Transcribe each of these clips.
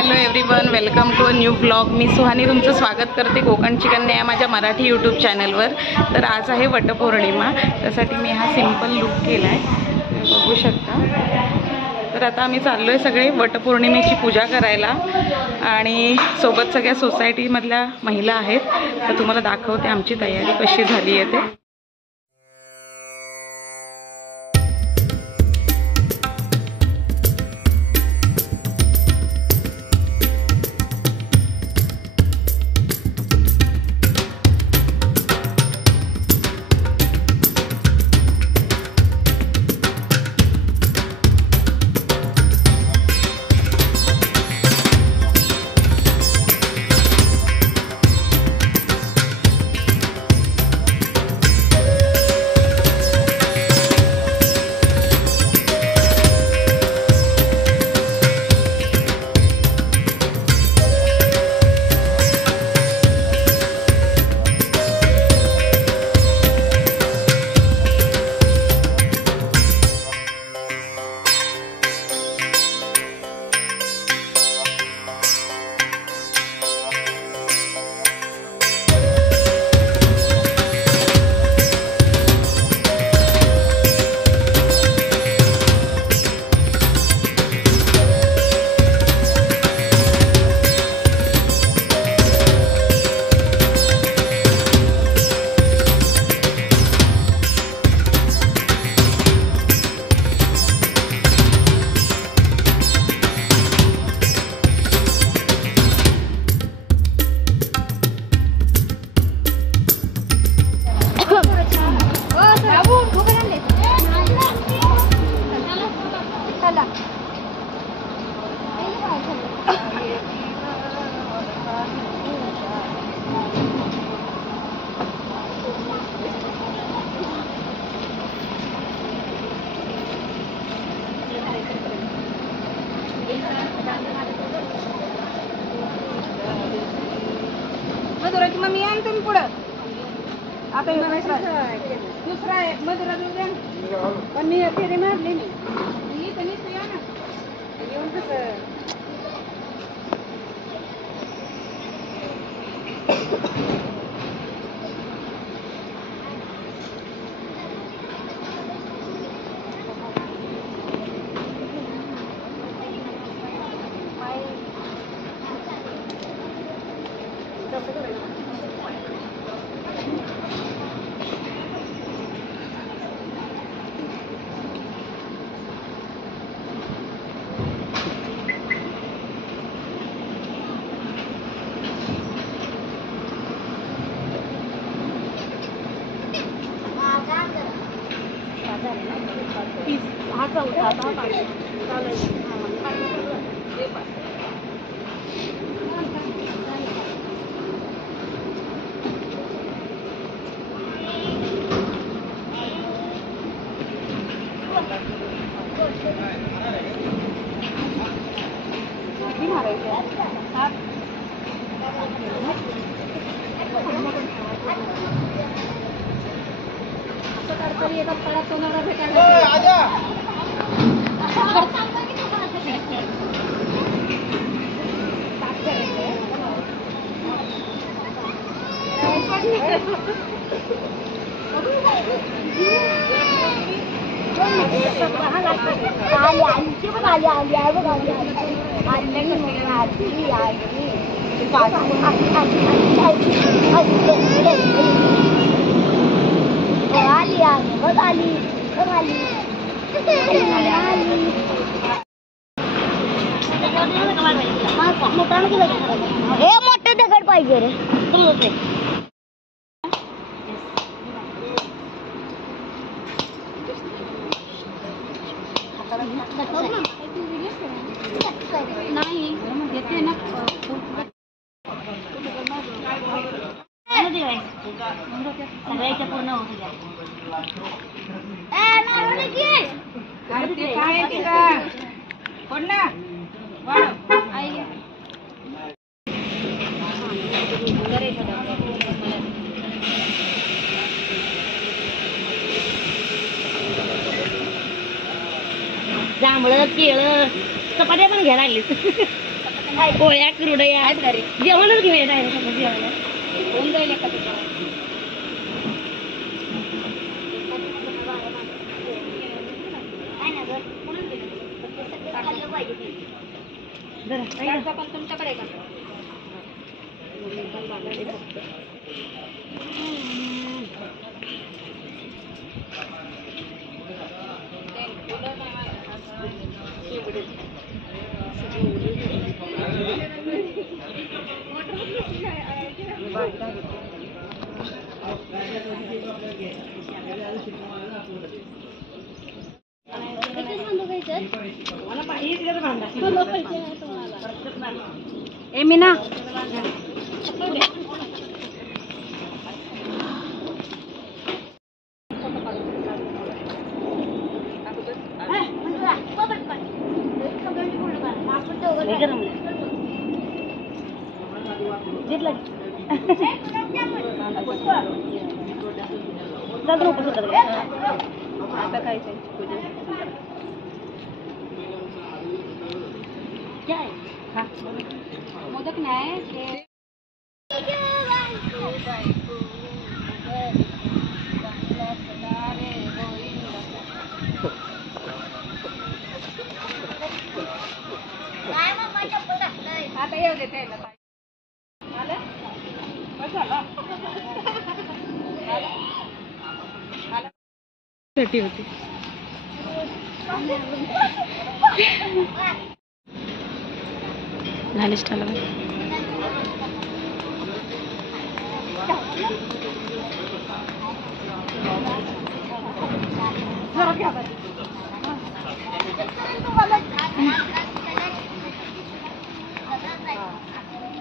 Hello everyone, welcome to a new blog. मी सुहानी तुमचं स्वागत करते कोकण चिकन या माझ्या मराठी यूट्यूब चॅनलवर. तर आज आहे वटपौर्णिमा, त्यासाठी मी हा सिंपल लुक केला आहे, बघू शकता. तर आता आम्ही चाललो आहे सगळे वटपौर्णिमेची पूजा करायला आणि सोबत सगळ्या सोसायटीमधल्या महिला आहेत. तर तुम्हाला दाखवते आमची तयारी कशी झाली आहे ते. मधुराची मम्मी आहे तुम्ही पुढं. आता दुसरा आहे मधुरा देऊ, पण मी फेरी मारली नाही. पण या ना येऊन कसं मोठे दगड पाहिजे रे. नाही येते ना सगळ्याच्या पूर्ण होती. काय तिथं कोण ना जांभळं केळं चपात्या पण घ्यायला लागली. पोळ्या कुरडया आहेत घरी. जेवणच घेऊया डायरेक्ट जेवायला. होऊन जाईल एका दिवसात. लाडचा पण तुमच्याकडे आहे का? ए मीना आता काय मोदक नाही आता येऊ दे त्याला साठी होती. झाली स्टाईल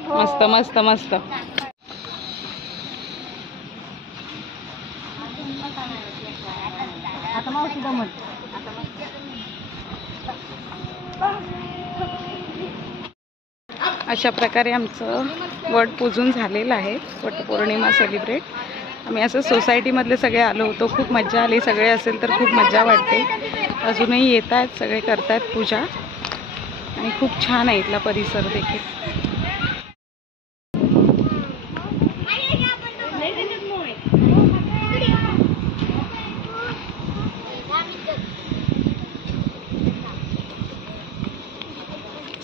मस्त मस्त मस्त. आता मावशी दमत. अशा प्रकारे आमचं वट पूजून झालेलं आहे. वटपौर्णिमा सेलिब्रेट आम्ही असं सोसायटीमधले सगळे आलो होतो. खूप मजा आली. सगळे असेल तर खूप मजा वाटते. अजूनही येत आहेत सगळे, करतायत पूजा आणि खूप छान आहे इथला परिसर देखील.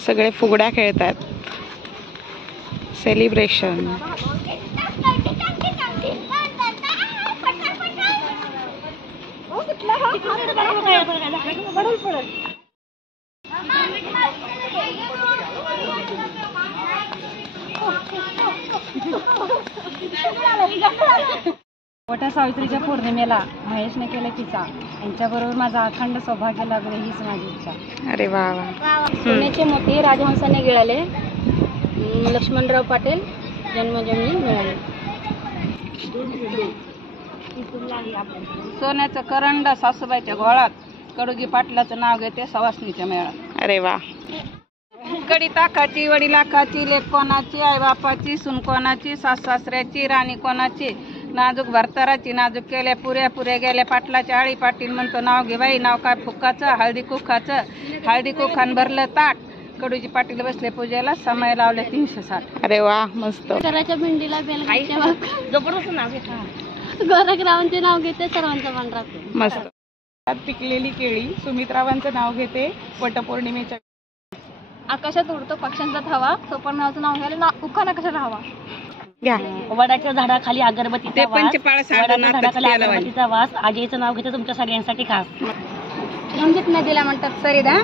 सगळे फुगड्या खेळतात. सेलिब्रेशन. वटसावित्रीच्या पौर्णिमेला महेशने केलं किस्सा. यांच्याबरोबर माझा अखंड सौभाग्य लागले हीच माझी इच्छा. अरे वा वा. सोन्याचे मोती राजहंसाने गिळाले. लक्ष्मणराव पाटील जन्मजन्मी मिळाले. सोन्याचं करंड सासूबाईच्या घोळात. कडुगी पाटलाचं नाव घेते सवासणीच्या मेळात. अरे वा. कडी ताकाची वडी लाखाची. लेक कोणाची आई बापाची. सून कोणाची सास सासऱ्याची. राणी कोणाची नाजूक भरताराची. नाजूक केल्या पुऱ्या पुऱ्या गेल्या पाटलाच्या आळी. पाटील म्हणतो नाव घे बाई. नाव काय फुक्काचं. हळदी कुखाचं. हळदी कुखान भरलं ताट. कडूजी पाटील बसले पूजेला. समय लावले 360. अरे वा मस्त. कराच्या भिंडीला बेलगाच्या जबरदस्त नाव घेते. गोरखरावांचे नाव घेते. सर्वांचं मन राहते. मस्त. पिकलेली केळी. सुमित्रावांचं नाव घेते वटपौर्णिमेच्या. आकाशात उडतो पक्ष्यांचा थवा. सोपन नावाचं नाव घ्यायला उखाणा कशाला हवा. घ्या. वडाच्या झाडाखाली अगरबत्तीचा ते वास. पंचपाळ साधं वडाच्या नाटक झाडाखाली केलं बाई. अगरबत्तीचा वास. आजीचं नाव घेते तुमच्या सगळ्यांसाठी खास. रंजित नदीला म्हणतात सरिदा.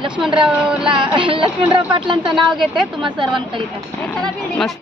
लक्ष्मणराव पाटलांचं नाव घेते तुम्हा सर्वांकरिता. मस्त.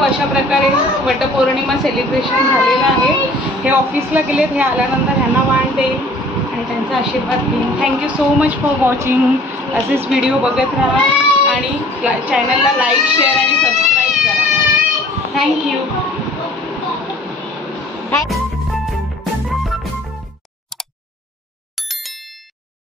अशा प्रकारे वटपौर्णिमा सेलिब्रेशन झालेलं आहे. हे ऑफिसला गेलेत, हे आल्यानंतर ह्यांना वाण देईल आणि त्यांचा आशीर्वाद घेईन. Thank you so much for watching. असेच व्हिडिओ बघत राहा आणि चॅनलला लाईक शेअर आणि सबस्क्राईब